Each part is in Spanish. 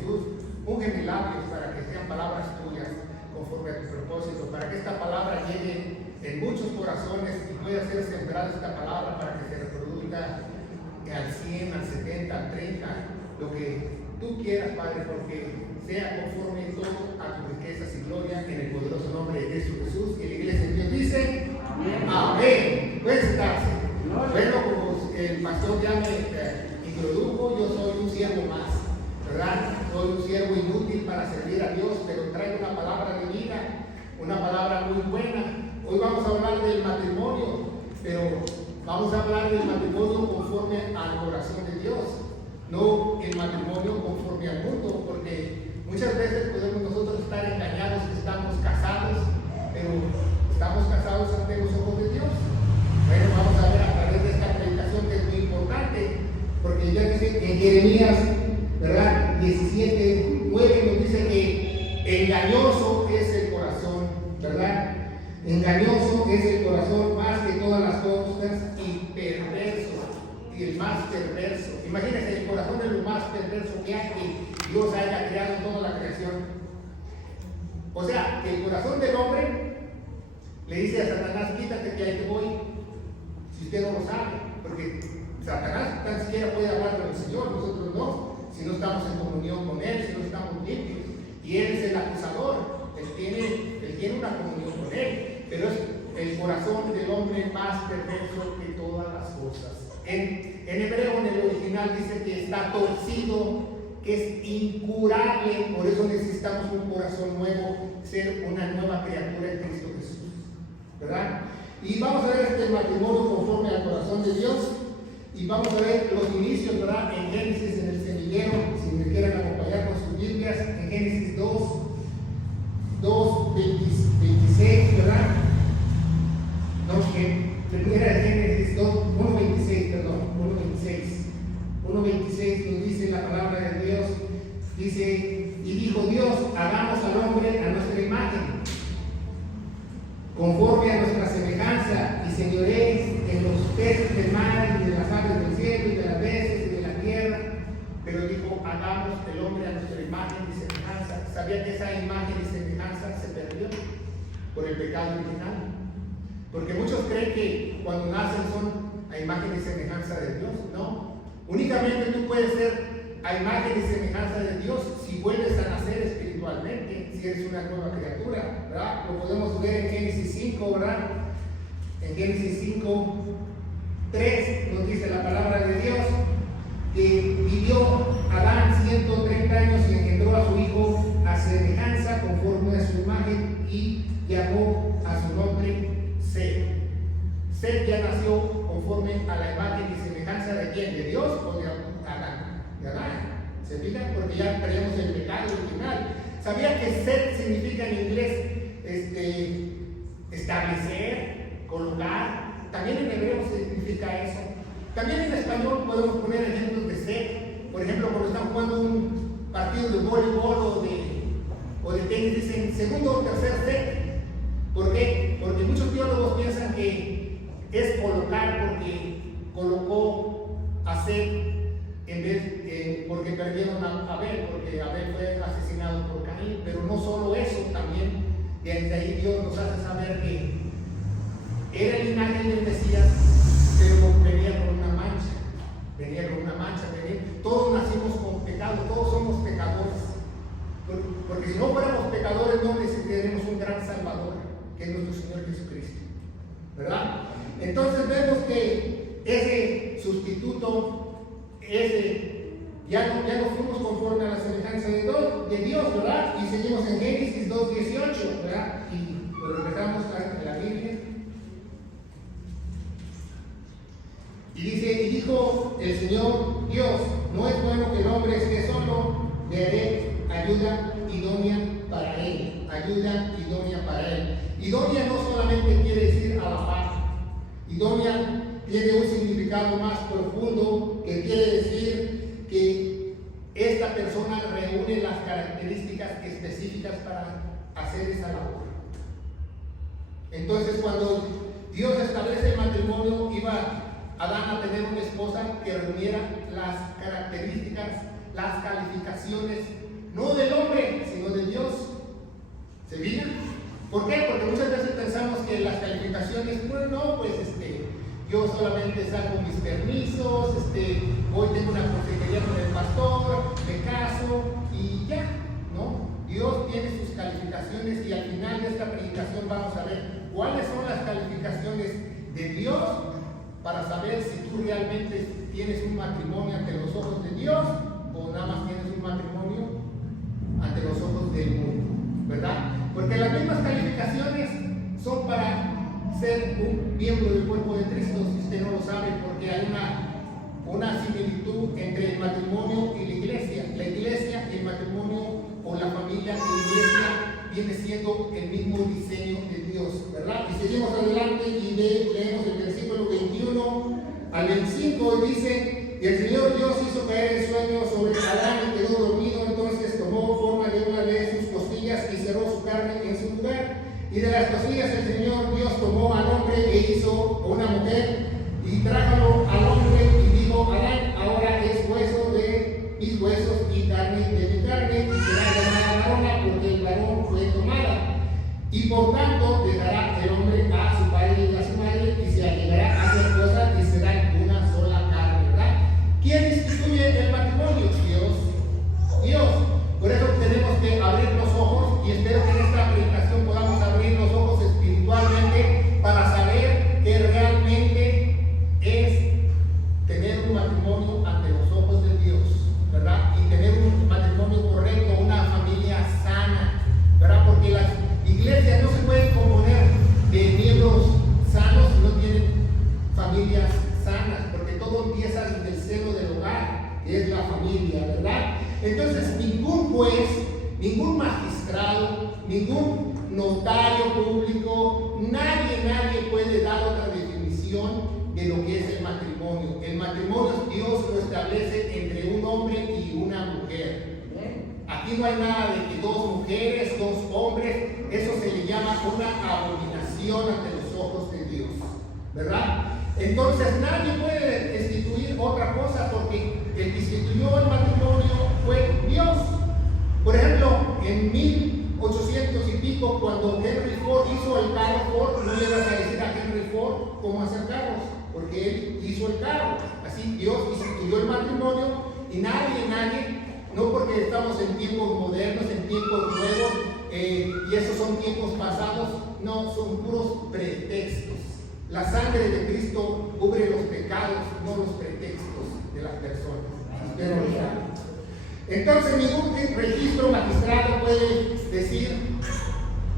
Jesús, unge mis labios para que sean palabras tuyas conforme a tu propósito, para que esta palabra llegue en muchos corazones y pueda ser sembrada esta palabra para que se reproduzca al 100, al 70, al 30, lo que tú quieras, Padre, porque sea conforme todo a tus riquezas y gloria, en el poderoso nombre de Cristo Jesús. Y la iglesia de Dios dice, amén. Pueden sentarse. Bueno, como el pastor ya me introdujo, yo soy un siervo más, ¿verdad? Soy un siervo inútil para servir a Dios, pero traigo una palabra de vida, una palabra muy buena. Hoy vamos a hablar del matrimonio, pero vamos a hablar del matrimonio conforme al corazón de Dios, no el matrimonio conforme al mundo, porque muchas veces podemos nosotros estar engañados que estamos casados, pero estamos casados ante los ojos de Dios. Bueno, vamos a ver a través de esta predicación que es muy importante, porque ya dice en Jeremías, ¿verdad? 17:9 nos dice que engañoso es el corazón, ¿verdad? Engañoso es el corazón más que todas las cosas y perverso, y el más perverso. Imagínense, el corazón es lo más perverso que hay, que Dios haya creado en toda la creación. O sea, que el corazón del hombre le dice a Satanás, quítate que ahí te voy, si usted no lo sabe, porque Satanás tan siquiera puede hablar con el Señor, nosotros no, si no estamos en comunión con Él, si no estamos limpios, y Él es el acusador, Él tiene una comunión con Él, pero es el corazón del hombre más perverso que todas las cosas. En hebreo, en el original, dice que está torcido, que es incurable, por eso necesitamos un corazón nuevo, ser una nueva criatura en Cristo Jesús, ¿verdad? Y vamos a ver este matrimonio conforme al corazón de Dios, y vamos a ver los inicios, ¿verdad? En Génesis, en el semillero, si me quieren acompañar con sus Biblias, en Génesis 2:26, ¿verdad? No, que primera de Génesis 1:26, perdón, 1:26 nos dice la palabra de Dios, dice, y dijo Dios, hagamos al hombre a nuestra imagen, conforme a nuestra semejanza, y señorees en los peces del mar, y de las aves del cielo, y de las bestias, y de la tierra. Pero dijo, hagamos el hombre a nuestra imagen y semejanza. ¿Sabía que esa imagen y semejanza se perdió por el pecado original? Porque muchos creen que cuando nacen son a imagen y semejanza de Dios. No, únicamente tú puedes ser a imagen y semejanza de Dios si vuelves a nacer espiritualmente, si eres una nueva criatura, ¿verdad? Lo podemos ver en Génesis 5, ¿verdad? En Génesis 5:3 nos dice la palabra de Dios que vivió Adán 130 años y engendró a su hijo a semejanza conforme a su imagen y llamó a su nombre Set. Set ya nació conforme a la imagen y semejanza de quién, de Dios o de Adán. De Adán. ¿Se fijan? Porque ya traemos el pecado original. ¿Sabía que Set significa en inglés establecer, colocar? También en hebreo significa eso. También en español podemos poner ejemplos de set. Por ejemplo, cuando están jugando un partido de voleibol o de tenis, dicen segundo o tercer set. ¿Por qué? Porque muchos teólogos piensan que es colocar porque colocó a set en vez porque perdieron a Abel, porque Abel fue asesinado por Caín. Pero no solo eso, también desde ahí Dios nos hace saber que era el linaje del Mesías, pero venía con una mancha, todos nacimos con pecado, todos somos pecadores, porque si no fuéramos pecadores no necesitaríamos un gran Salvador, que es nuestro Señor Jesucristo, ¿verdad? Entonces vemos que ese sustituto, ya no fuimos conforme a la semejanza de Dios, ¿verdad? Y seguimos en Génesis 2:18, ¿verdad? Y lo regresamos a la Biblia. Y dice, y dijo el Señor Dios, no es bueno que el hombre esté solo, le haré ayuda idónea para él. Ayuda idónea para él. Idónea no solamente quiere decir a la par. Idónea tiene un significado más profundo que quiere decir que esta persona reúne las características específicas para hacer esa labor. Entonces, cuando Dios establece el matrimonio, iba Adán a tener una esposa que reuniera las características, las calificaciones no del hombre, sino de Dios. ¿Se fijan? ¿Por qué? Porque muchas veces pensamos que las calificaciones, bueno, pues yo solamente saco mis permisos, hoy tengo una consejería con el pastor, me caso y ya, ¿no? Dios tiene sus calificaciones y al final de esta predicación vamos a ver cuáles son las calificaciones de Dios para saber si tú realmente tienes un matrimonio ante los ojos de Dios o nada más tienes un matrimonio ante los ojos del mundo, ¿verdad? Porque las mismas calificaciones son para ser un miembro del cuerpo de Cristo, si usted no lo sabe, porque hay una similitud entre el matrimonio y la iglesia. La iglesia y el matrimonio o la familia y la iglesia viene siendo el mismo diseño de Dios, ¿verdad? Y seguimos adelante y leemos el versículo 21 al 25 y dice: y el Señor Dios hizo caer el sueño sobre Adán y quedó dormido, entonces tomó forma de una de sus costillas y cerró su carne en su lugar. Y de las costillas el Señor Dios tomó al hombre e hizo una mujer y trájalo al hombre y dijo: Adán, ahora es hueso de mis huesos y carne de mi carne, y será llamada varona porque el varón fue tomada. Y por tanto dejará el hombre a su padre y a su madre y se allegará a su esposa y serán una sola carne, ¿verdad? ¿Quién instituye el matrimonio? Dios. Por eso tenemos que abrir los ojos y espero que en esta predicación podamos abrir los ojos espiritualmente para saber que realmente es tener un matrimonio ante los ojos de Dios, ¿verdad? Y tener un matrimonio correcto, una familia sana, ¿verdad? Porque las iglesias no se pueden componer de miembros sanos si no tienen familias sanas, porque todo empieza desde el seno del hogar, que es la familia, ¿verdad? Entonces, ningún juez, ningún magistrado, ningún notario público, nadie puede dar otra definición de lo que es el matrimonio. El matrimonio Dios lo establece entre un hombre y una mujer. Aquí no hay nada de que dos mujeres, dos hombres, eso se le llama una abominación ante los ojos de Dios, ¿verdad? Entonces nadie puede instituir otra cosa porque el que instituyó el matrimonio fue Dios. Por ejemplo, en 1800 y pico, cuando Henry Ford hizo el carro Ford, no le vas a decir a Henry Ford cómo hacer carros, porque él hizo el carro. Así Dios instituyó el matrimonio y nadie, no porque estamos en tiempos modernos, en tiempos nuevos, y esos son tiempos pasados, no, son puros pretextos. La sangre de Cristo cubre los pecados, no los pretextos de las personas. Usted no lo sabe. Entonces, ningún registro magistrado puede decir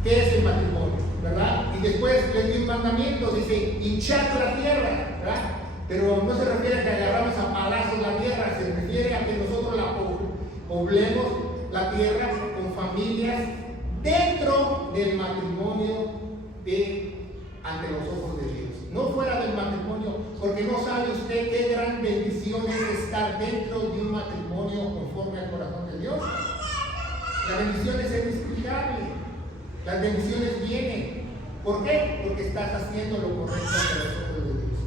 qué es el matrimonio, ¿verdad? Y después le dio un mandamiento, dice: hinchad la tierra, ¿verdad? Pero no se refiere a que agarramos a palazos la tierra, se refiere a que nosotros la poblemos la tierra con familias dentro del matrimonio ante los ojos de Dios, no fuera del matrimonio, porque no sabe usted qué gran bendición es estar dentro de un matrimonio conforme al corazón de Dios. La bendición es inexplicable, las bendiciones vienen. ¿Por qué? Porque estás haciendo lo correcto ante los ojos de Dios.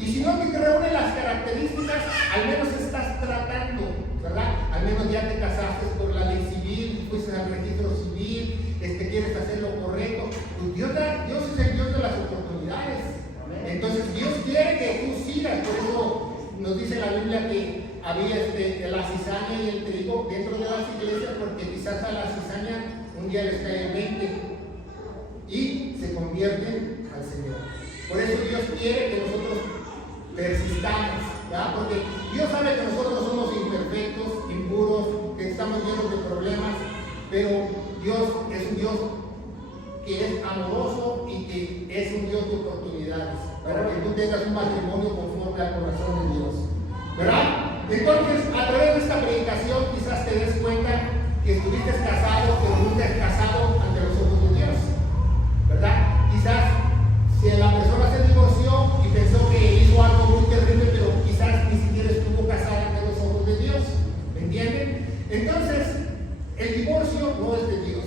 Y si no te reúnen las características, al menos estás tratando, ¿verdad? Al menos ya te casaste por la ley civil, fuiste al registro civil, quieres hacer lo correcto. Pues Dios es el Dios de las oportunidades. Entonces Dios quiere que tú sigas. Por eso nos dice la Biblia que había la cizaña y el trigo dentro de las iglesias, porque quizás a la cizaña un día les cae el 20 y se convierten al Señor. Por eso Dios quiere que nosotros persistamos, ¿verdad? Porque Dios sabe que nosotros somos imperfectos, impuros, que estamos llenos de problemas, pero Dios es un Dios que es amoroso y que es un Dios de oportunidades, para que tú tengas un matrimonio conforme al corazón de Dios, ¿verdad? Entonces, a través de esta predicación quizás te des cuenta que estuviste casado, pero nunca has casado ante los ojos de Dios, ¿verdad? Quizás si la persona se divorció y pensó que hizo algo muy terrible, pero quizás ni siquiera estuvo casada ante los ojos de Dios, ¿me entienden? Entonces, el divorcio no es de Dios.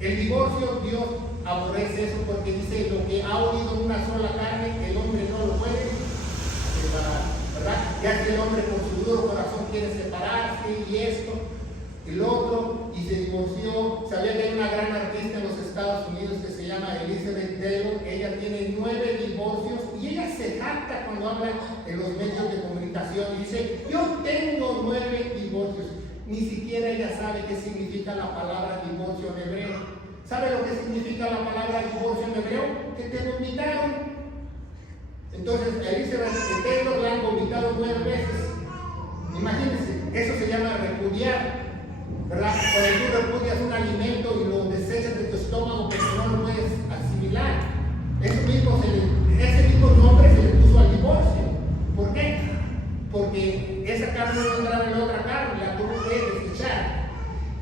El divorcio, Dios aborrece eso porque dice: lo que ha unido una sola carne, el hombre no lo puede separar, ¿verdad? Ya que el hombre con su duro corazón quiere separarse y esto. el otro, y se divorció. Sabía que hay una gran artista en los Estados Unidos que se llama Elizabeth Taylor. Ella tiene 9 divorcios y ella se jacta cuando habla en los medios de comunicación y dice: yo tengo 9 divorcios. Ni siquiera ella sabe qué significa la palabra divorcio en hebreo. ¿Sabe lo que significa la palabra divorcio en hebreo? Que te vomitaron. Entonces, a Elizabeth Taylor la han vomitado 9 veces. Imagínense, eso se llama repudiar, ¿verdad? Cuando tú repudias un alimento y lo desechas de tu estómago porque no lo puedes asimilar. Ese mismo nombre se le puso al divorcio. ¿Por qué? Porque esa carne no entraba en la otra carne, la tuvo que desechar.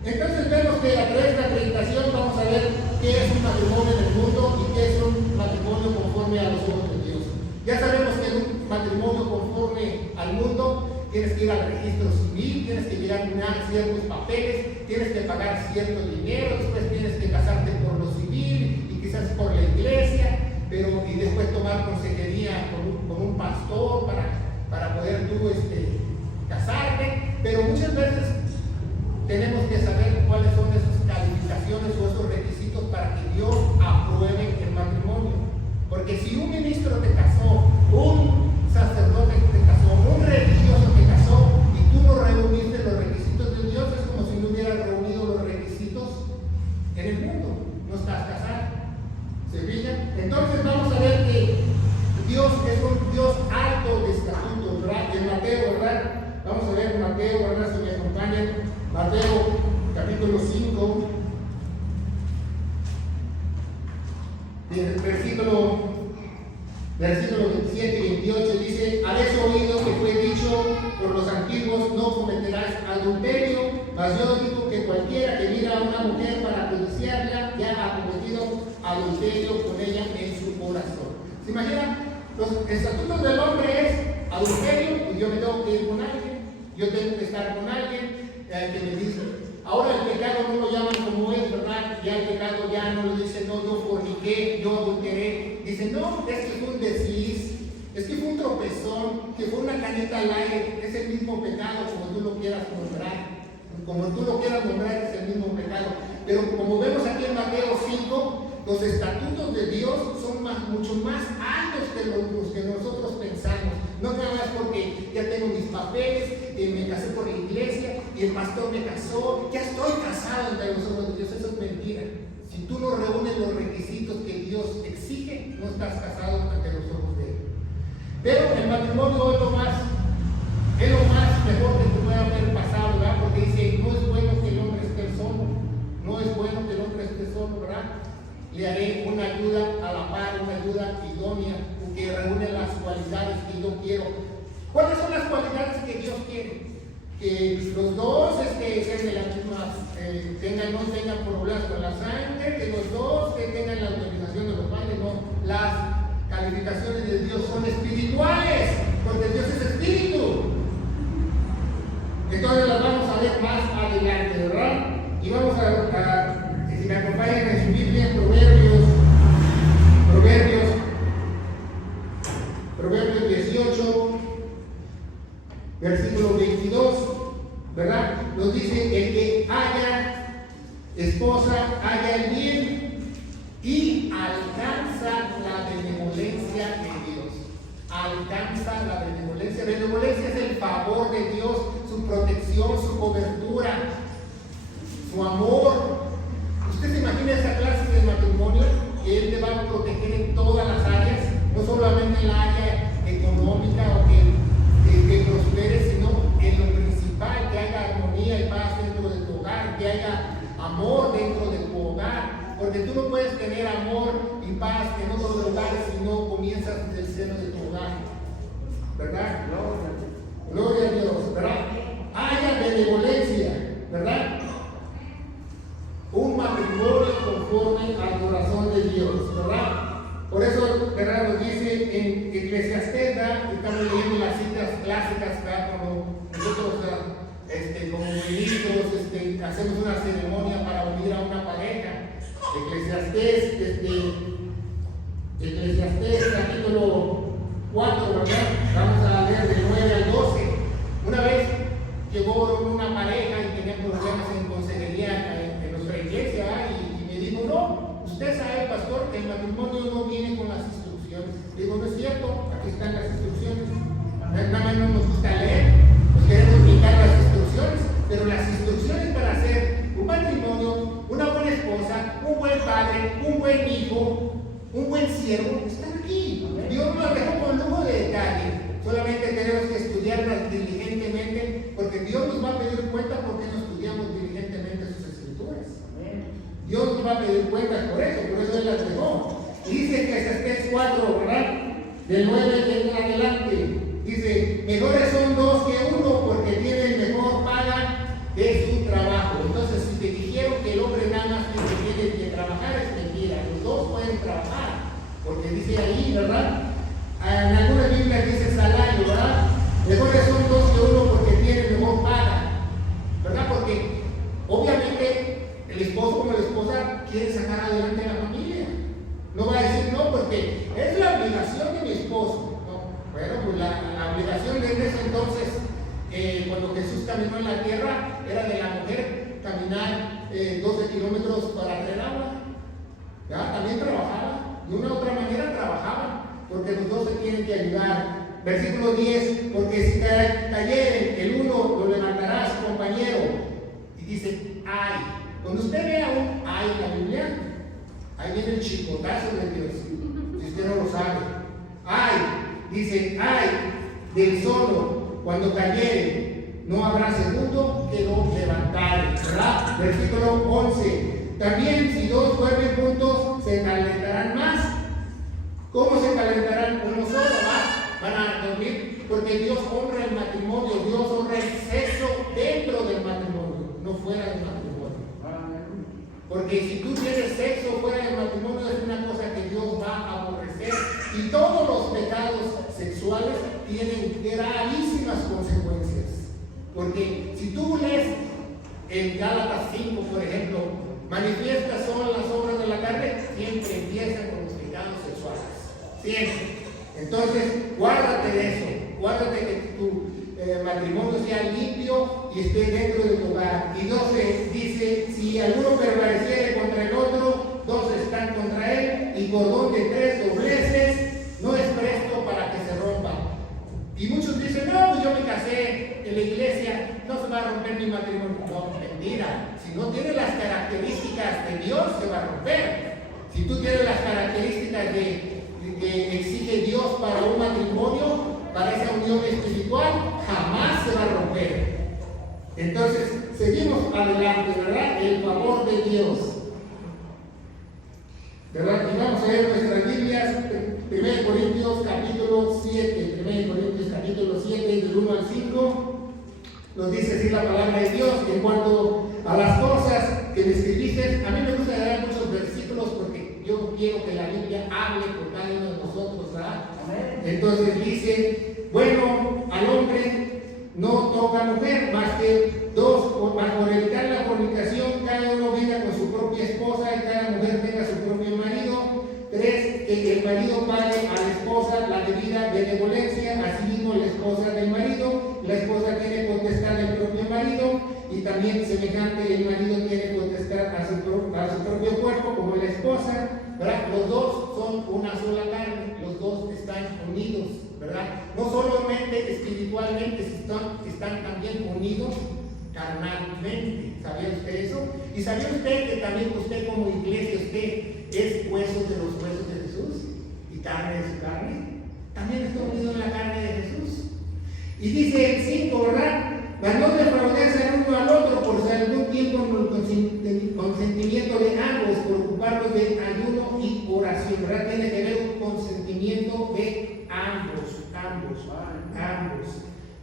Entonces vemos que a través de la predicación vamos a ver qué es un matrimonio en el mundo y qué es un matrimonio conforme a los ojos de Dios. Ya sabemos que en un matrimonio conforme al mundo tienes que ir al registro civil, tienes que llenar ciertos papeles, tienes que pagar cierto dinero, después tienes que casarte por lo civil y quizás por la iglesia, y después tomar consejería con un pastor para poder tú casarte. Pero muchas veces tenemos que saber cuáles son esas calificaciones o esos requisitos para que Dios apruebe el matrimonio. Porque si un ministro te casó, un sacerdote te casó, un religioso te casó y tú no reuniste los requisitos de Dios, es como si no hubieras reunido los requisitos en el mundo. No estás casado. ¿Se fijan? Entonces vamos a ver que Dios es un Dios alto de estatutos, ¿verdad? En Mateo, ¿verdad? Vamos a ver Mateo, ¿verdad? Si me acompañan. Mateo, capítulo 5. Versículo 27 y 28 dice: habéis oído que fue dicho por los antiguos: no cometerás adulterio, mas yo digo que cualquiera que mira a una mujer para codiciarla ya ha cometido adulterio con ella en su corazón. ¿Se imaginan? Los estatutos del hombre es adulterio, y yo me tengo que ir con alguien, yo tengo que estar con alguien que me dice. Ahora el pecado no lo llaman como es, ¿verdad? Ya el pecado ya no lo dice: no, yo forniqué, yo adulteré. Dice: no, es que fue un desliz, es que fue un tropezón, que fue una caneta al aire. Es el mismo pecado, como tú lo quieras nombrar. Como tú lo quieras nombrar, es el mismo pecado. Pero como vemos aquí en Mateo 5, los estatutos de Dios son mucho más altos que los que nosotros pensamos. No nada más porque ya tengo mis papeles, me casé por la iglesia y el pastor me casó, ya estoy casado entre los ojos de Dios. Eso es mentira. Si tú no reúnes los requisitos que Dios exige, no estás casado ante los ojos de Él. Pero el matrimonio es lo más mejor que te puede haber pasado, ¿verdad? Porque dice: no es bueno que el hombre esté solo. No es bueno que el hombre esté solo, ¿verdad? Le haré una ayuda a la par, una ayuda idónea, que reúne las cualidades que yo quiero. ¿Cuáles son las cualidades que Dios quiere? Que los dos tengan las mismas, no tengan problemas con la sangre, que los dos tengan la autorización de los padres. No, las calificaciones de Dios son espirituales, porque Dios es espíritu. Entonces las vamos a ver más adelante, ¿verdad? Y vamos si me acompañan en su Biblia, Proverbios 18, versículo 22, ¿verdad? Nos dice: el que haya esposa, haya el bien y alcanza la benevolencia de Dios. Alcanza la benevolencia. Benevolencia es el favor de Dios, su protección, su cobertura, su amor. ¿Usted se imagina esa clase de matrimonio? Que Él te va a proteger en todas las áreas, no solamente en la área económica o que prospere, sino en lo principal, que haya armonía y paz dentro de tu hogar, que haya amor dentro de tu hogar, porque tú no puedes tener amor y paz en otros lugares si no comienzas desde el seno de tu hogar, ¿verdad? Gloria a Dios, ¿verdad? Haya benevolencia, ¿verdad? Un matrimonio conforme al corazón de Dios, ¿verdad? Por eso, ¿verdad? Nos dice en Eclesiastés, ¿verdad? Estamos leyendo las citas clásicas, ¿verdad? Como nosotros, como ministros, hacemos una ceremonia para unir a una pareja. Eclesiastés capítulo 4, ¿verdad? Vamos a leer del 9 al 12. Una vez llegó una pareja y tenían problemas en cierto, aquí están las instrucciones. Nada más no nos gusta leer, nos queremos brincar las instrucciones, pero las instrucciones para hacer un matrimonio, una buena esposa, un buen padre, un buen hijo, un buen siervo, están aquí. Dios nos dejó con lujo de detalle. Solamente tenemos que estudiarlas diligentemente, porque Dios nos va a pedir cuenta porque no estudiamos diligentemente sus escrituras. Dios nos va a pedir cuentas por eso Él las dejó. Y dice que Eclesiastés 4, ¿verdad? Del 9 en adelante, dice, mejores son dos que uno porque tienen mejor paga de su trabajo. Entonces, si te dijeron que el hombre nada más tiene que trabajar, es mentira. Los dos pueden trabajar, porque dice ahí, ¿verdad? En algunas Biblias dice salario, ¿verdad? Mejores son dos que uno porque tienen mejor paga, ¿verdad? Porque obviamente el esposo como la esposa quiere sacar adelante a la familia. No va a decir no porque es la obligación de mi esposo. No. Bueno, pues la obligación de ese entonces, cuando Jesús caminó en la tierra, era de la mujer caminar 12 kilómetros para traer agua. ¿Ya? También trabajaba, de una u otra manera trabajaba, porque los dos se tienen que ayudar. Versículo 10, porque si cayeren el uno, lo levantará a su compañero. Y dice, ay. Cuando usted vea un ay en la Biblia, ahí viene el chicotazo de Dios, si usted no lo sabe. Ay, dice, ay del solo, cuando cayere, no habrá segundo que lo levantare. ¿Verdad? Versículo 11, también si dos duermen juntos, se calentarán más. ¿Cómo se calentarán? Uno solo, van a dormir, porque Dios honra el matrimonio, Dios honra el sexo dentro del matrimonio, no fuera del matrimonio. Porque si tú tienes sexo fuera del matrimonio es una cosa que Dios va a aborrecer. Y todos los pecados sexuales tienen gravísimas consecuencias. Porque si tú lees en Gálatas 5, por ejemplo, manifiestas son las obras de la carne, siempre empiezan con los pecados sexuales. Siempre. Entonces, guárdate de eso. Guárdate que tu matrimonio sea limpio y esté dentro de tu hogar. Y 12 dice, si alguno prevaleciere contra el otro, dos están contra él, y cordón de 3 dobleces no es presto para que se rompa. Y muchos dicen, no, pues yo me casé en la iglesia, no se va a romper mi matrimonio. No, mentira. Si no tiene las características de Dios, se va a romper. Si tú tienes las características que exige Dios para un matrimonio, para esa unión espiritual, jamás se va a romper. Entonces, seguimos adelante, ¿verdad? El favor de Dios, ¿verdad? Y vamos a ver nuestras Biblias, 1 Corintios capítulo 7, 1 Corintios capítulo 7, del 1 al 5, nos dice así la palabra de Dios. En cuanto a las cosas que me escribiste, a mí me gusta dar muchos versículos porque yo quiero que la Biblia hable por cada uno de nosotros, ¿verdad? Entonces dice, bueno, al hombre no toca mujer, más que dos, por evitar la fornicación, cada uno venga con su propia esposa y cada mujer tenga su propio marido. 3, que el marido pague a la esposa la debida benevolencia, asimismo la esposa del marido, la esposa tiene potestad del propio marido, y también semejante el marido tiene potestad a su propio cuerpo como la esposa, ¿verdad? Los dos son una sola carne, los dos están unidos, ¿verdad? No solamente espiritualmente, están también unidos carnalmente. ¿Sabía usted eso? ¿Y sabía usted que también usted como iglesia, usted es hueso de los huesos de Jesús y carne de su carne? También está unido en la carne de Jesús. Y dice el 5, ¿verdad? Mas no defraudarse el uno al otro por algún tiempo con consentimiento de ambos, por ocuparlos de ayuno y oración, ¿verdad? Tiene que haber un consentimiento de ambos.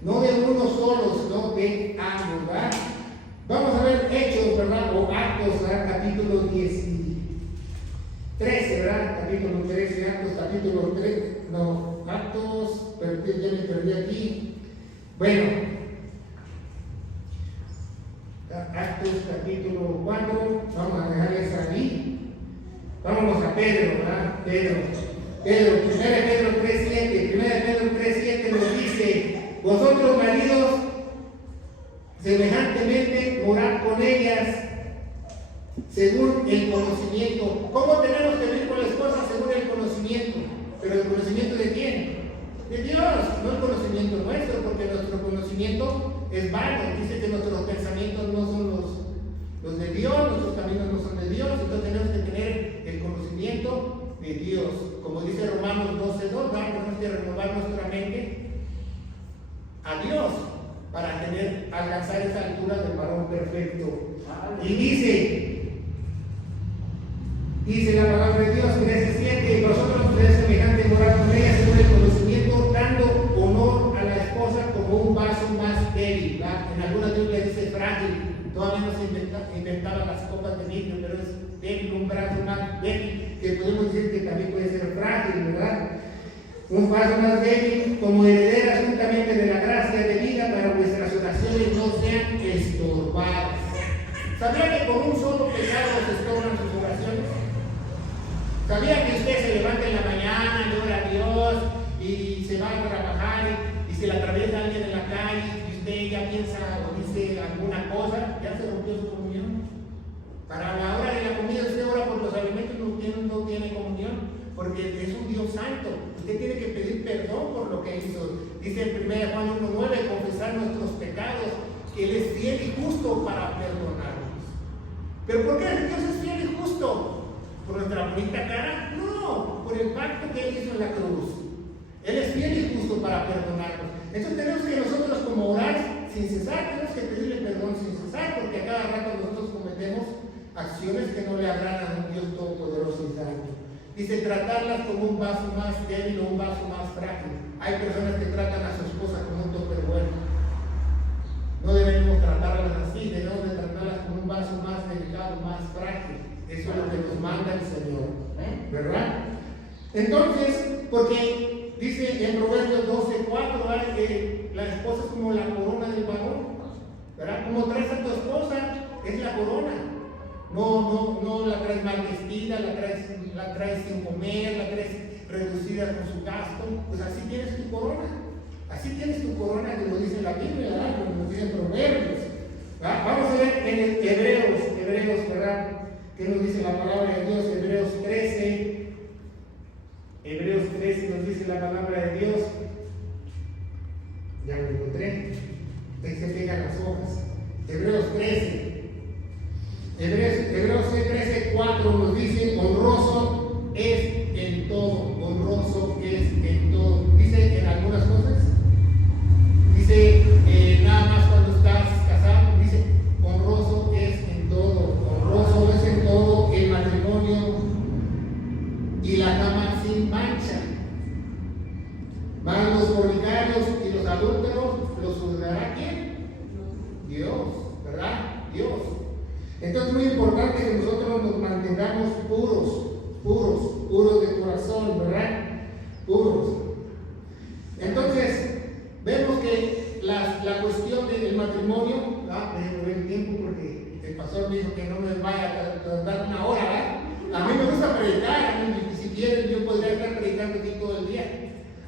No de uno solo, sino de ambos, ¿verdad? Vamos a ver Hechos, ¿verdad? O Actos, ¿verdad? Capítulo 13, ¿verdad? Capítulo 13, Actos, capítulo 3, no, Actos, ya me perdí aquí. Bueno, Actos, capítulo 4, vamos a dejarles ahí. Vámonos a Pedro, ¿verdad? Pedro, 1 Pedro 3:7 nos dice, vosotros maridos, semejantemente, morad con ellas según el conocimiento. ¿Cómo tenemos que vivir con la esposa? Según el conocimiento. ¿Pero el conocimiento de quién? De Dios, no el conocimiento nuestro, porque nuestro conocimiento es vano. Dice que nuestros pensamientos no son los de Dios, nuestros caminos no son de Dios, entonces tenemos que tener el conocimiento de Dios. Como dice Romanos 12:2, tenemos que renovar nuestra mente a Dios para alcanzar esa altura del varón perfecto. Y dice la palabra de Dios en ese 7, nosotros de semejante moral con ella según el conocimiento, dando honor a la esposa como un vaso más débil. ¿Verdad? En algunas Biblias dice frágil. Todavía no se inventaban las copas de vidrio, pero es débil, un brazo más débil, que podemos decir que también puede ser frágil, ¿verdad? Un vaso más débil, como herederas juntamente de la gracia de vida, para vuestras oraciones no sean estorbadas. ¿Sabía que con un solo pecado se estorban sus oraciones? ¿Sabía que usted se levanta en la mañana, llora a Dios y se va a trabajar y se le atraviesa alguien en la calle y usted ya piensa o dice alguna cosa, ya se rompió su comunión? Para la hora de la comida usted ora por los alimentos, no tiene comunión, porque es un Dios santo. Usted tiene que pedir perdón por lo que hizo. Dice en 1 Juan 1:9, confesar nuestros pecados, que Él es fiel y justo para perdonarnos. ¿Pero por qué Dios es fiel y justo? ¿Por nuestra bonita cara? No, por el pacto que Él hizo en la cruz. Él es fiel y justo para perdonarnos. Entonces tenemos que nosotros, como orar sin cesar, tenemos que pedirle perdón sin cesar, porque a cada rato nosotros cometemos acciones que no le agradan a un Dios todopoderoso y santo. Dice, tratarlas como un vaso más débil o un vaso más frágil. Hay personas que tratan a su esposa como un tupperware. No debemos tratarlas así, debemos de tratarlas como un vaso más delicado, más frágil. Eso es lo que nos manda el Señor, ¿verdad? Entonces, porque dice en Proverbios 12:4, que la esposa es como la corona del varón, ¿verdad? Como traes a tu esposa, es la corona. No la traes mal vestida, la traes sin comer, la traes reducida con su gasto. Pues así tienes tu corona. Así tienes tu corona, que lo dice la Biblia, ¿verdad? Como lo dice en Proverbios. ¿Verdad? Vamos a ver en el Hebreos, ¿verdad? ¿Qué nos dice la palabra de Dios? Hebreos 13 nos dice la palabra de Dios. Ya lo encontré. Ahí se pegan las hojas. Hebreos 13:4 nos dice, honroso es en todo. Honroso es en todo. Dice en algunas cosas. Dice nada más cuando estás casado. Dice honroso es en todo. Honroso es en todo el matrimonio y la cama sin mancha. Mas los fornicarios y los adúlteros los juzgará ¿quién? Dios, ¿verdad? Dios. Entonces es muy importante que nosotros nos mantengamos puros de corazón, ¿verdad? Puros. Entonces, vemos que la cuestión del matrimonio, déjenme ver el tiempo porque el pastor me dijo que no me vaya a tardar una hora, ¿verdad? A mí me gusta predicar, si quieren yo podría estar predicando aquí todo el día,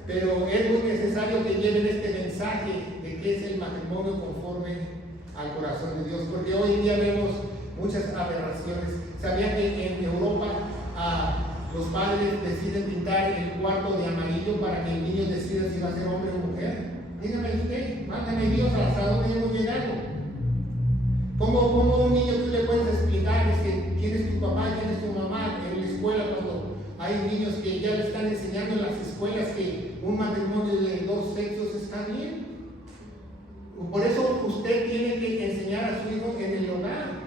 pero es muy necesario que lleven este mensaje de qué es el matrimonio conforme al corazón de Dios, porque hoy en día vemos muchas aberraciones. ¿Sabía que en Europa los padres deciden pintar el cuarto de amarillo para que el niño decida si va a ser hombre o mujer? Dígame usted, mándame Dios, hasta dónde hemos llegado. ¿Cómo un niño tú le puedes explicar quién es tu papá y quién es tu mamá en la escuela, cuando hay niños que ya le están enseñando en las escuelas que un matrimonio de dos sexos está bien? Por eso usted tiene que enseñar a su hijo en el hogar.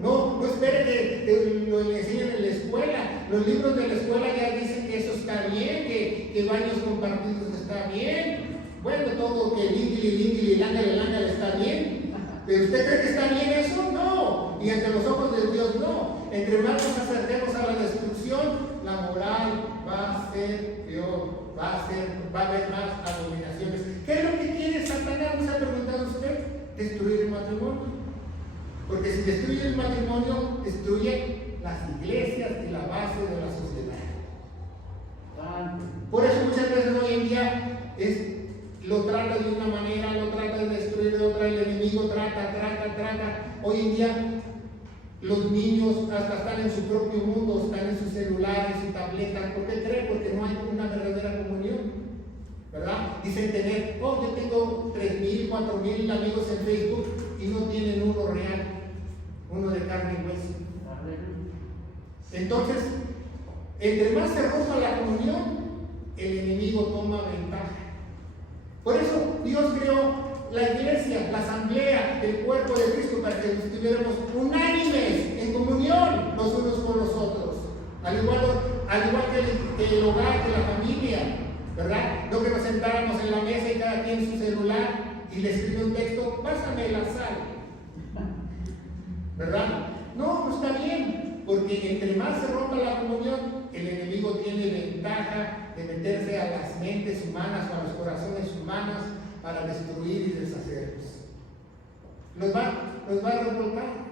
No espere que lo enseñen en la escuela. Los libros de la escuela ya dicen que eso está bien, que baños compartidos está bien. Bueno, todo que el lángale está bien. ¿Pero usted cree que está bien eso? No. Y entre los ojos de Dios no. Entre más nos acerquemos a la destrucción, la moral va a ser peor. Va a haber más abominaciones. ¿Qué es lo que quiere Satanás? ¿Se ha preguntado usted? Destruir el matrimonio. Porque si destruye el matrimonio, destruye las iglesias y la base de la sociedad. Por eso muchas veces hoy en día lo trata de una manera, lo trata de destruir de otra, el enemigo trata. Hoy en día Los niños hasta están en su propio mundo, están en su celular, en su tableta. ¿Por qué creen? Porque no hay una verdadera comunión, ¿verdad? Dicen tener, yo tengo 3,000, 4,000 amigos en Facebook y no tienen uno real, uno de carne y hueso. Entonces, entre más se rompa la comunión, el enemigo toma ventaja. Por eso Dios creó la iglesia, la asamblea del cuerpo de Cristo, para que estuviéramos unánimes en comunión los unos con los otros. Al igual que el hogar, que la familia, ¿verdad? No que nos sentáramos en la mesa y cada quien en su celular y le escribe un texto, pásame la sal, ¿verdad? No está bien, porque entre más se rompa la comunión, el enemigo tiene ventaja de meterse a las mentes humanas o a los corazones humanos para destruir y deshacerlos. Los va a revolcar.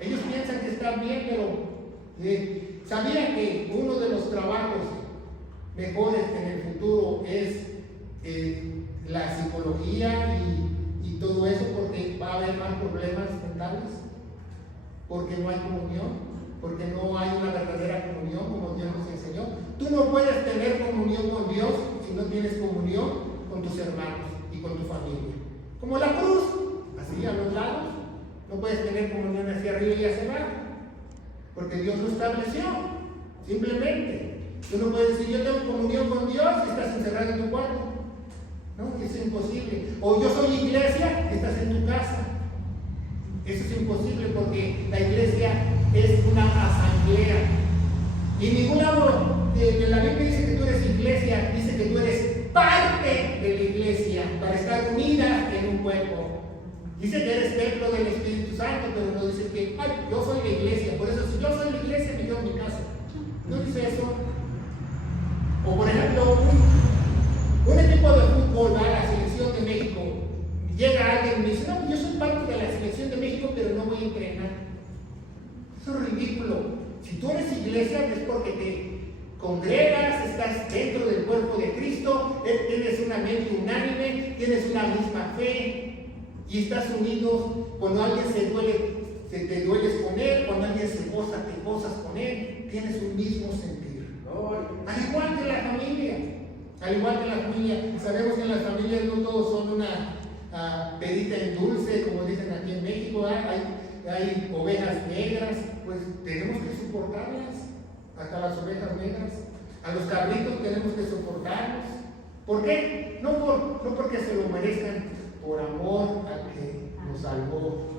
Ellos piensan que están bien, pero ¿sabían que uno de los trabajos mejores en el futuro es la psicología y todo eso? Porque va a haber más problemas mentales, porque no hay comunión, porque no hay una verdadera comunión como Dios nos enseñó. Tú no puedes tener comunión con Dios si no tienes comunión con tus hermanos y con tu familia. Como la cruz, así a los lados. No puedes tener comunión hacia arriba y hacia abajo, porque Dios lo estableció, simplemente. Tú no puedes decir, yo tengo comunión con Dios y estás encerrado en tu cuarto. No, es imposible. O yo soy iglesia y estás en tu casa. Eso es imposible, porque la iglesia es una asamblea. Y ningún lado de la Biblia dice que tú eres iglesia, dice que tú eres parte de la iglesia, para estar unida en un cuerpo. Dice que eres templo del Espíritu Santo, pero no dice que, yo soy la iglesia. Por eso, si yo soy la iglesia, me quedo en mi casa. No dice eso. O por ejemplo, un equipo de fútbol, la selección de México, llega alguien y me dice, no, yo soy parte de la selección de México, pero no voy a entrenar. Eso es ridículo. Si tú eres iglesia, es porque te congregas, estás dentro del cuerpo de Cristo, tienes una mente unánime, tienes una misma fe y estás unido. Cuando alguien te dueles con él, cuando alguien se goza, te gozas con él, tienes un mismo sentir. Al igual que la familia, sabemos que en las familias no todos son una pedita en dulce, como dicen aquí en México, hay ovejas negras, pues tenemos que soportarlas, hasta las ovejas negras. A los cabritos tenemos que soportarlos. ¿Por qué? No porque se lo merezcan, por amor al que nos salvó,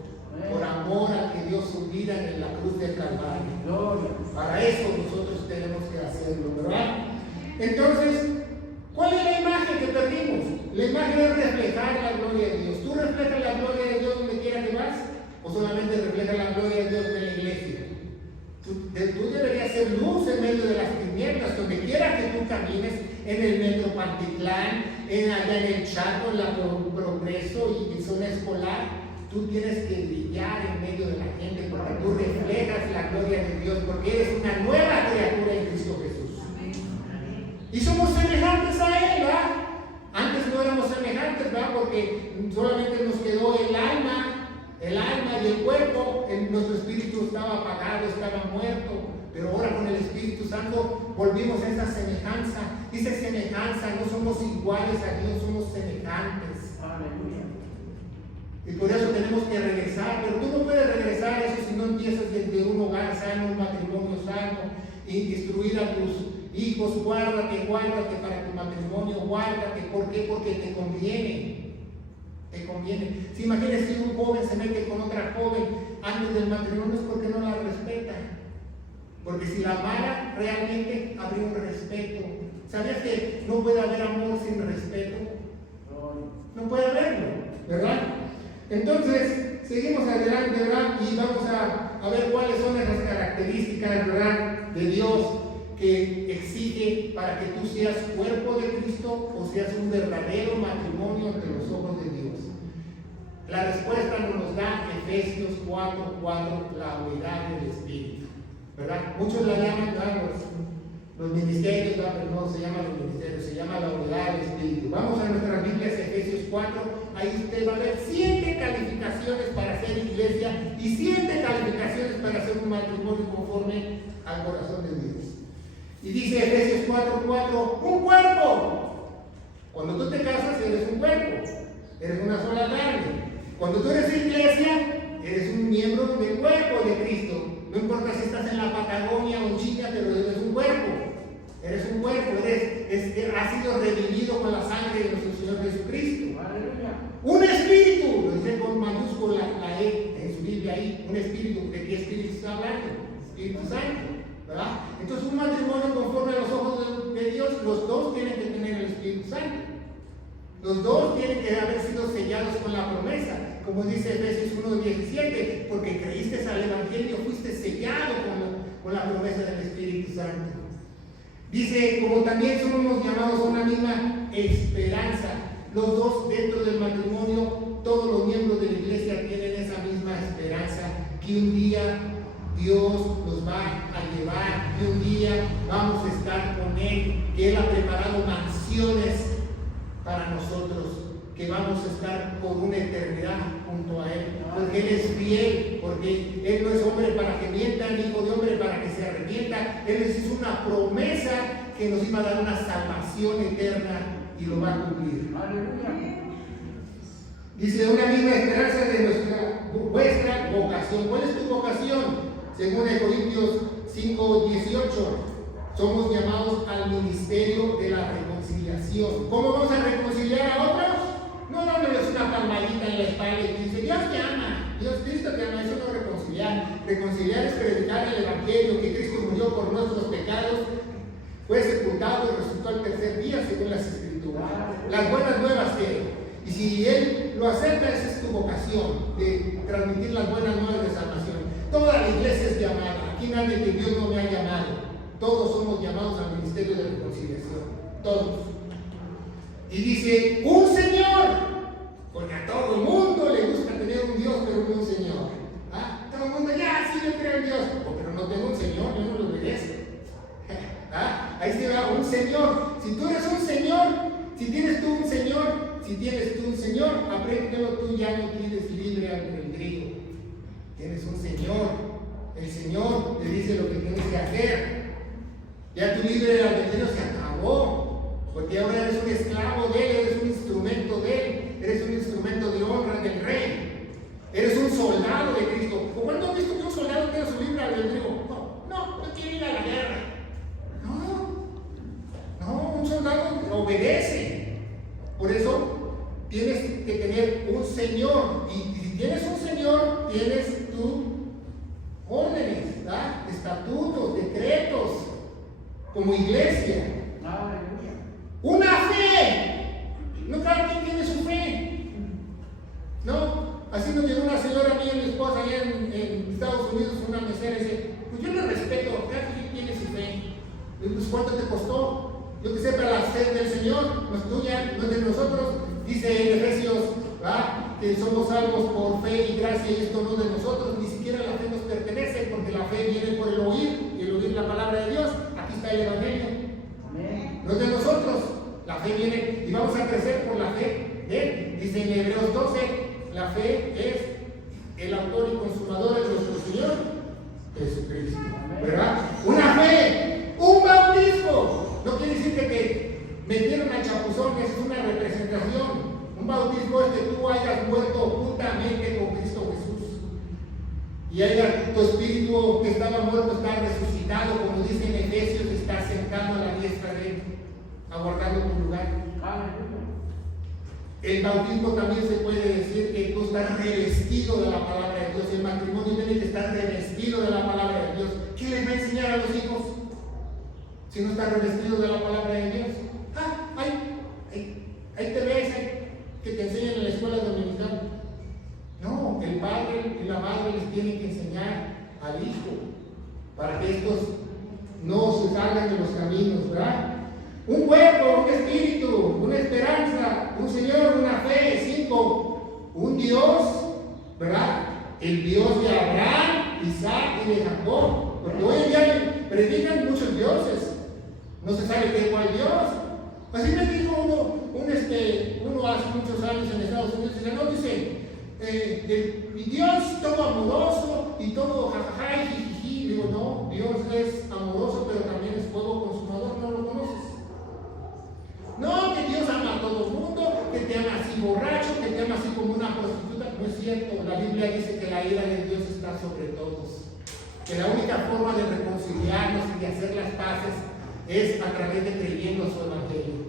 por amor al que dio su vida en la cruz del Calvario. Para eso nosotros tenemos que hacerlo, ¿verdad? Entonces, ¿cuál es la imagen que perdimos? La imagen es reflejar la gloria de Dios. ¿Tú reflejas la gloria de Dios donde quiera que vas? ¿O solamente reflejas la gloria de Dios en la iglesia? Tú deberías ser luz en medio de las tinieblas, donde quiera que tú camines, en el metro Pantitlán, allá en el Chaco, en la Progreso y en zona escolar. Tú tienes que brillar en medio de la gente, porque tú reflejas la gloria de Dios, porque eres una nueva criatura en Cristo Jesús. Y somos semejantes a Él, ¿verdad? Antes no éramos semejantes, ¿verdad? Porque solamente nos quedó el alma y el cuerpo. Nuestro espíritu estaba apagado, estaba muerto. Pero ahora con el Espíritu Santo volvimos a esa semejanza. Dice semejanza, no somos iguales a Dios, somos semejantes. Aleluya. Y por eso tenemos que regresar. Pero tú no puedes regresar a eso si no empiezas desde un hogar sano, un matrimonio sano, y instruir a tus hijos. Guárdate para tu matrimonio, guárdate. ¿Por qué? Porque te conviene. Si imagínate si un joven se mete con otra joven antes del matrimonio, es porque no la respeta. Porque si la amara, realmente habría un respeto. ¿Sabías que no puede haber amor sin respeto? No puede haberlo, ¿verdad? Entonces, seguimos adelante, ¿verdad? Y vamos a ver cuáles son las características, ¿verdad?, de Dios que exige para que tú seas cuerpo de Cristo o seas un verdadero matrimonio ante los ojos de Dios. La respuesta nos da Efesios 4:4, la unidad del Espíritu, ¿verdad? Muchos la llaman, los ministerios, pero no se llaman los ministerios, se llama la unidad del Espíritu. Vamos a nuestras Biblias, Efesios 4, ahí usted va a ver 7 calificaciones para ser iglesia y 7 calificaciones para ser un matrimonio conforme al corazón de Dios. Y dice Efesios 4:4, un cuerpo. Cuando tú te casas eres un cuerpo, eres una sola carne. Cuando tú eres iglesia, eres un miembro del cuerpo de Cristo. No importa si estás en la Patagonia o en China, pero eres un cuerpo. Eres un cuerpo, has sido redimido con la sangre de nuestro Señor Jesucristo. Un espíritu, lo dice con mayúscula la E en su Biblia ahí, un espíritu. ¿De qué espíritu está hablando? Espíritu Santo, ¿verdad? Entonces un matrimonio conforme a los ojos de Dios, los dos tienen que tener el Espíritu Santo. Los dos tienen que haber sido sellados con la promesa, como dice Efesios 1:17, porque creíste al Evangelio, fuiste sellado con la promesa del Espíritu Santo. Dice, como también somos llamados a una misma esperanza. Los dos dentro del matrimonio, todos los miembros de la iglesia tienen esa misma esperanza, que un día Dios nos va a llevar, que un día vamos a estar con Él, que Él ha preparado mansiones para nosotros, que vamos a estar por una eternidad junto a Él, porque Él es fiel, porque Él no es hombre para que mienta, ni hijo de hombre para que se arrepienta. Él les hizo una promesa que nos iba a dar una salvación eterna y lo va a cumplir. Aleluya. Dice, una misma esperanza de vuestra vocación. ¿Cuál es tu vocación? Según Corintios 5:18, somos llamados al ministerio de la reconciliación. ¿Cómo vamos a reconciliar a otros? No dándoles una palmadita en la espalda y dice, Dios te ama, Dios Cristo te ama. Eso no es reconciliar. Reconciliar es predicar el Evangelio, que Cristo murió por nuestros pecados, fue sepultado y resucitó al tercer día según las Escrituras. Las buenas nuevas que, y si Él lo acepta, esa es tu vocación, de transmitir las buenas nuevas de salvación. Toda la iglesia es llamada. Aquí nadie que Dios no me ha llamado. Todos somos llamados al ministerio de reconciliación. Todos. Y dice, un Señor. Porque a todo el mundo le gusta tener un Dios, pero no un Señor. ¿Ah? Todo el mundo, ya, sí, yo creo en Dios. Oh, pero no tengo un Señor, yo no lo obedezco. ¿Ah? Ahí se va, un Señor. Si tú eres un Señor, si tienes tú un Señor, apréndelo, tú ya no tienes libre albedrío. Tienes un Señor. El Señor te dice lo que tienes que hacer. Ya tu libre albedrío se acabó, porque ahora eres un esclavo de Él, eres un instrumento de Él, eres un instrumento de honra del Rey, eres un soldado de Cristo. ¿Cuándo has visto que un soldado tiene su libre albedrío? No quiere ir a la guerra. No, un soldado obedece. Por eso tienes que tener un Señor, y si tienes un Señor, tienes tus órdenes, ¿verdad? Estatutos, decretos, como iglesia. Una fe. No cada quien tiene su fe. No, así nos llegó una señora mía, mi esposa, allá en Estados Unidos, una mesera, y dice, pues yo le respeto, cada quien tiene su fe. Y pues, ¿cuánto te costó? Yo que sepa, la fe del Señor no es tuya, no es de nosotros. Dice en Efesios, ¿verdad?, que somos salvos por fe y gracia, y esto no es de nosotros, ni siquiera la fe nos pertenece, porque la fe viene por el oír, y el oír la palabra de Dios. Aquí está el Evangelio. Amén. No es de nosotros, la fe viene, y vamos a crecer por la fe de Él. Dice en Hebreos 12, la fe es el autor y consumador de nuestro Señor Jesucristo. ¿Verdad? Una fe, un bautismo. No quiere decir que te metieron a chapuzones, es una representación. Un bautismo es que tú hayas muerto juntamente con Cristo Jesús. Y tu espíritu que estaba muerto está resucitado, como dice en Efesios, está sentado a la diestra de Él, aguardando tu lugar. El bautismo también se puede decir que tú estás revestido de la palabra de Dios. El matrimonio tiene que estar revestido de la palabra de Dios. ¿Qué les va a enseñar a los hijos si no están revestidos de la palabra de Dios? Ahí te ves, que te enseñan en la escuela dominical. No, el padre y la madre les tienen que enseñar al hijo para que estos no se salgan de los caminos, ¿verdad? Un cuerpo, un espíritu, una esperanza, un Señor, una fe. 5, un Dios, ¿verdad? El Dios de Abraham, Isaac y de Jacob. Porque hoy en día predican muchos dioses. No se sabe qué cuál Dios. Así me dijo uno hace muchos años en Estados Unidos dice, no, dice, mi Dios todo amoroso y todo jajaja y jijiji. Digo, no, Dios es amoroso, pero también es fuego consumador, ¿no lo conoces? No, que Dios ama a todo el mundo, que te ama así borracho, que te ama así como una prostituta. No es cierto, la Biblia dice que la ira de Dios está sobre todos. Que la única forma de reconciliarnos y de hacer las paces es a través de creyendo su evangelio.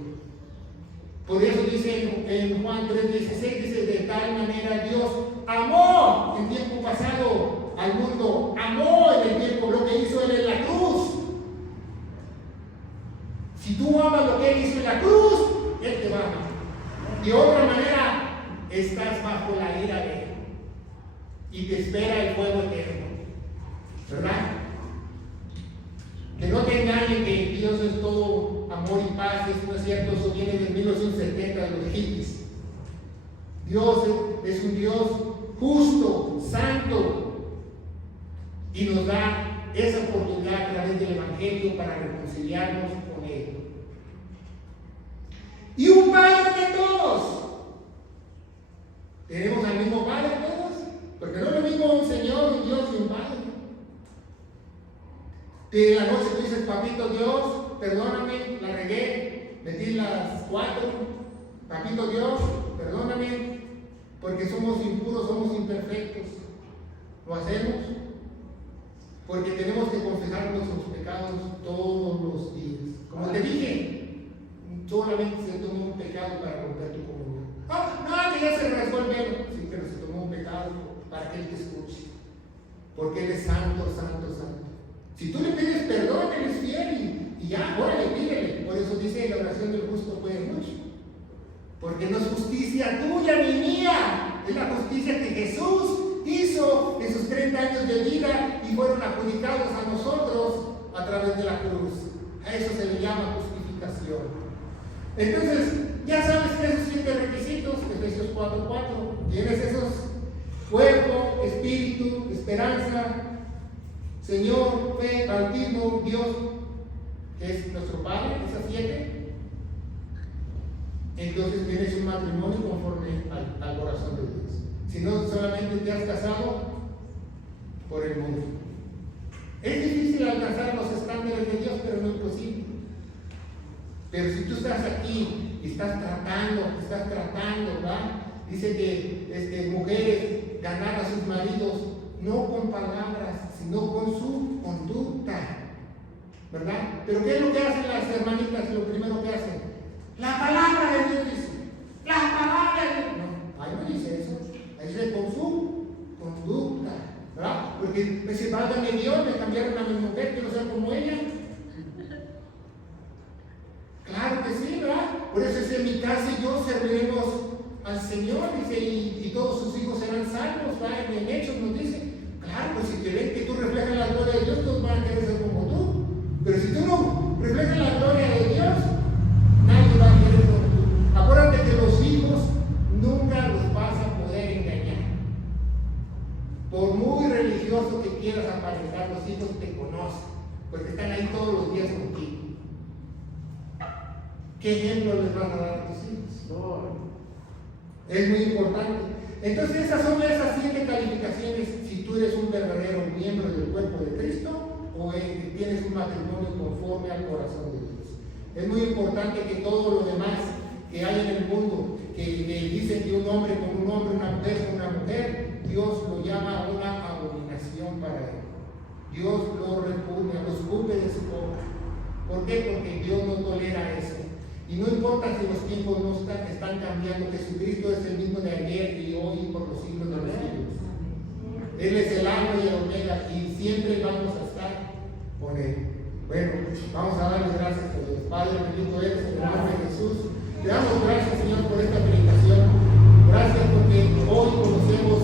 Por eso dice en Juan 3:16, dice, de tal manera Dios amó en tiempo pasado al mundo, amó en el tiempo lo que hizo Él en la cruz. Si tú amas lo que Él hizo en la cruz, Él te va a amar. De otra manera, estás bajo la ira de Él y te espera el fuego eterno, ¿verdad? Que no te engañen que Dios es todo amor y paz, eso no es cierto, eso viene de 1970 de los hippies. Dios es un Dios justo, santo, y nos da esa oportunidad a través del Evangelio para reconciliarnos con Él. Y un Padre de todos. ¿Tenemos al mismo Padre todos? Porque no es lo mismo un Señor, un Dios y un Padre. Y en la noche tú dices, papito Dios, perdóname, la regué, metí las 4, papito Dios, perdóname, porque somos impuros, somos imperfectos. Lo hacemos porque tenemos que confesar nuestros pecados todos los días. Como te dije, solamente se toma un pecado para romper tu comunión. No, que ya se resuelve. Sí, pero se tomó un pecado para que Él te escuche. Porque Él es santo, santo, santo. Si tú le pides perdón, Él es fiel y ya, órale, pídele. Por eso dice la oración del justo puede mucho. Porque no es justicia tuya ni mía, es la justicia que Jesús hizo en sus 30 años de vida y fueron adjudicados a nosotros a través de la cruz. A eso se le llama justificación. Entonces, ya sabes que esos 7 requisitos, Efesios 4:4, tienes esos: cuerpo, espíritu, esperanza, Señor, fe, bautismo, Dios, que es nuestro Padre, esas 7. Entonces tienes un matrimonio conforme al corazón de Dios. Si no, solamente te has casado por el mundo. Es difícil alcanzar los estándares de Dios, pero no es imposible. Pero si tú estás aquí y estás tratando, ¿verdad? Dice que mujeres ganar a sus maridos no con palabras, sino con su conducta, ¿verdad? Pero ¿qué es lo que hacen las hermanitas? Lo primero que hacen, la palabra de Dios dice, la palabra de Dios. No, ahí no dice eso, ahí dice con su conducta, ¿verdad? Porque me dice, válgame Dios, me cambiaron a mi mujer, quiero ser como ella. Claro que sí, ¿verdad? Por eso es en mi casa y yo serviremos al Señor, dice, y todos sus hijos serán salvos, ¿verdad? En Hechos nos dice. Claro, pues si te ven que tú reflejas la gloria de Dios, todos van a querer ser como tú. Pero si tú no reflejas la gloria de Dios, nadie va a querer como tú. Acuérdate que los hijos nunca los vas a poder engañar. Por muy religioso que quieras aparentar, los hijos te conocen, porque están ahí todos los días contigo. ¿Qué ejemplo les van a dar a tus hijos? No. Es muy importante. Entonces esas son esas 7 calificaciones si tú eres un verdadero miembro del cuerpo de Cristo o tienes un matrimonio conforme al corazón de Dios. Es muy importante que todo lo demás que hay en el mundo, que dicen que un hombre con un hombre, una mujer con una mujer, Dios lo llama una abominación para él. Dios lo repugna, lo escupe de su boca. ¿Por qué? Porque Dios no tolera eso. Y no importa si los tiempos no están cambiando, Jesucristo es el mismo de ayer y hoy y por los siglos de los siglos. Él es el alfa y el omega y siempre vamos a estar con Él. Bueno, vamos a darle gracias a Dios. Padre, bendito eres en el nombre de Jesús. Te damos gracias, Señor, por esta predicación. Gracias porque hoy conocemos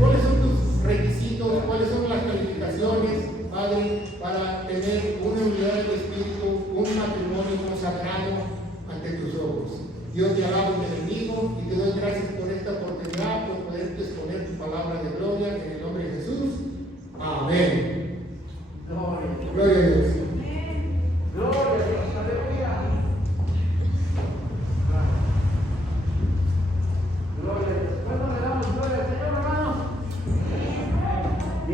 cuáles son tus requisitos, cuáles son las calificaciones, Padre, para tener una unidad del Espíritu, un matrimonio consagrado ante tus ojos. Dios te alaba y te bendigo y te doy gracias por esta oportunidad, por poder exponer tu palabra de gloria en el nombre de Jesús. Amén.